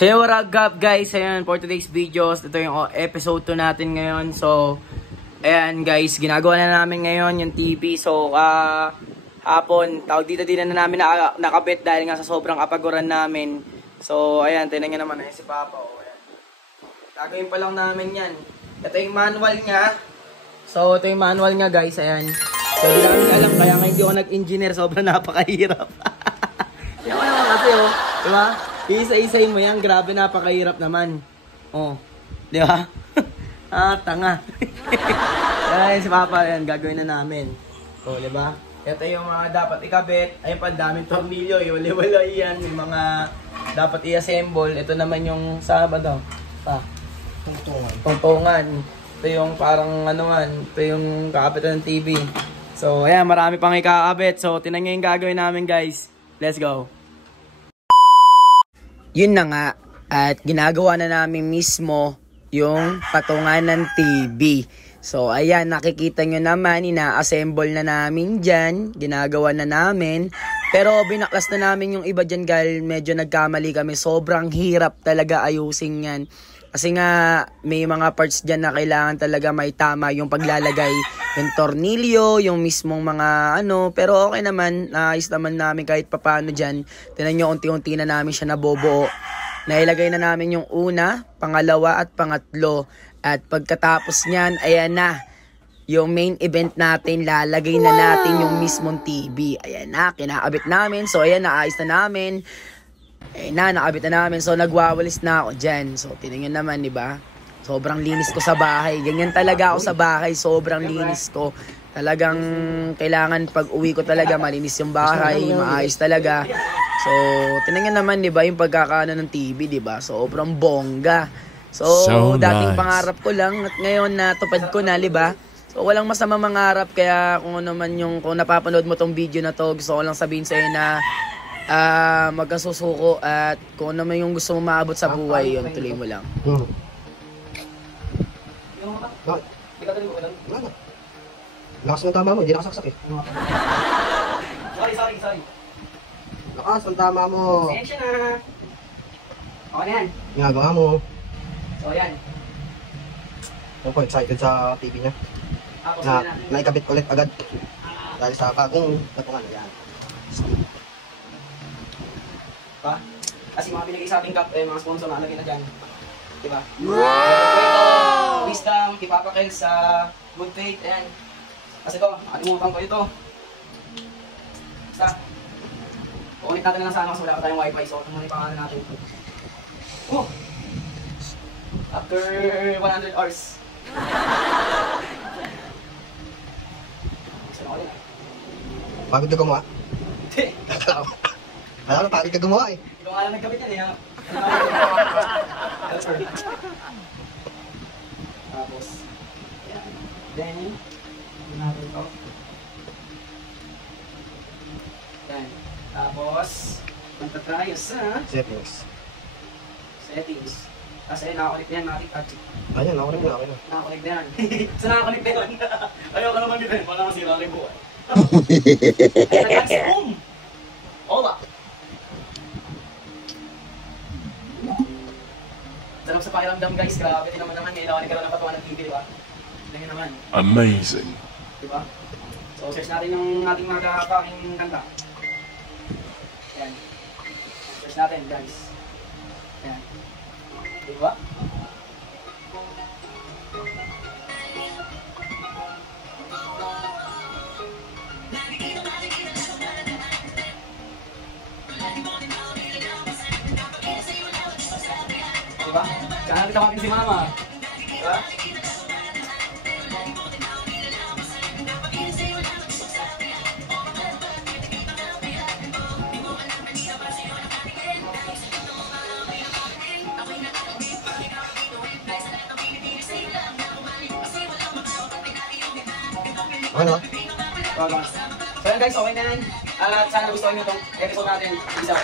So yun, what up guys, ayan, for today's videos, ito yung episode 2 natin ngayon. So, ayan guys, ginagawa na namin ngayon yung TV. So, hapon, tawag dito din na namin nakabit dahil nga sa sobrang kapaguran namin. So, ayan, tinan nyo naman, ayan si Papa. Oh, ayan. Gagawin pa lang namin yan. Ito yung manual niya. So, ito yung manual niya guys, ayan. So, di namin alam, kaya nga hindi ako nag-engineer, sobrang napakahirap. Yan ko naman kasi, oh, diba? Isa-isay mo yan, grabe, napakahirap naman. Oh, di ba? Tanga. Yan, si Papa, yan, gagawin na namin. Oh, di ba? Ito yung mga dapat ikabit. Ayun pa, daming tornilyo, iwala-wala yan. Yung mga dapat i-assemble. Ito naman yung sa ba daw? Tungtungan. Ito yung parang ano man, ito yung kakapitan ng TV. So, ayan, marami pang ikakabit. So, tinan nyo yung gagawin namin, guys. Let's go. Yun na nga, at ginagawa na namin mismo yung patungan ng TV. So, ayan, nakikita nyo naman, ina-assemble na namin dyan, ginagawa na namin. Pero binaklas na namin yung iba dyan dahil medyo nagkamali kami. Sobrang hirap talaga ayusin yan. Kasi nga, may mga parts dyan na kailangan talaga may tama yung paglalagay. Yung tornilyo, yung mismong mga ano. Pero okay naman, naayos naman namin kahit papano dyan. Tinan nyo, unti-unti na namin siya nabobuo. Nailagay na namin yung una, pangalawa at pangatlo. At pagkatapos nyan, ayan na. Yung main event natin, lalagay na natin yung mismong TV. Ayan na, kinakabit namin. So ayan, naayos na namin. Nakabit na namin. So, nagwawalis na ako dyan. So, tinignan naman, di ba? Sobrang linis ko sa bahay. Ganyan talaga ako sa bahay. Sobrang linis ko. Talagang kailangan pag uwi ko talaga malinis yung bahay. Maayos talaga. So, tinignan naman, di ba? Yung pagkakaano ng TV, di ba? Sobrang bongga. So dating pangarap ko lang. At ngayon, natupad ko na, di ba? So, walang masama mangarap. Kaya kung naman yung, kung napapanood mo tong video na to, gusto ko lang sabihin sa'yo na magkasusuko at kung ano man yung gusto mo maabot sa buhay, yun, tuloy mo lang. Lakas ng tama mo, hindi nakasaksak eh. Sorry. Lakas ng tama mo. Sensya na. Okay na yan. Ginagawa mo. So, yan. Ako excited sa TV niya. Na naikabit ulit agad. Dahil sa bagong patungan. Yan. Pa? Kasi mga binigay sa ating cup, mga sponsor na alagay na dyan. Diba? Wow! Wisdom, Ipapakil sa Good Faith, ayan. Kasi ito, nakalimutan ko ito. Basta, ulit natin na lang sana kasi wala pa tayong wifi, so ito muna yung pangalan natin. Oh! After 100 hours. Saan ako yun? Pagod ka gumawa? Hindi. Alam na, pagod ka gumawa eh. Ikaw nga lang nagkabit yan eh. Tapos, yan. Then, natin ito. Yan. Tapos, punta tayo sa Settings. settings. Kasi nakakulik na yan, natin. Ayan, nakunik na, okay na. Nakakulik na yan. Sa nakakulik na yun. Ayaw ka naman dito eh. Wala masira rin buhay. Ayan, nag-guys. Boom! Hola! Sarap sa pakiramdam guys, grabe din naman kailangan nagkaroon ng patuwa ng TV, di ba? Tignan nyo naman. Amazing. Di ba? So, search natin yung ating mga kakaking kanta. Ayan. Search natin guys. Ayan. Di ba? Diba? Kaya natin tawagin si Mama. Diba? Ano? So yun guys, okay na yan. Sana gusto nyo itong episode natin. Peace out.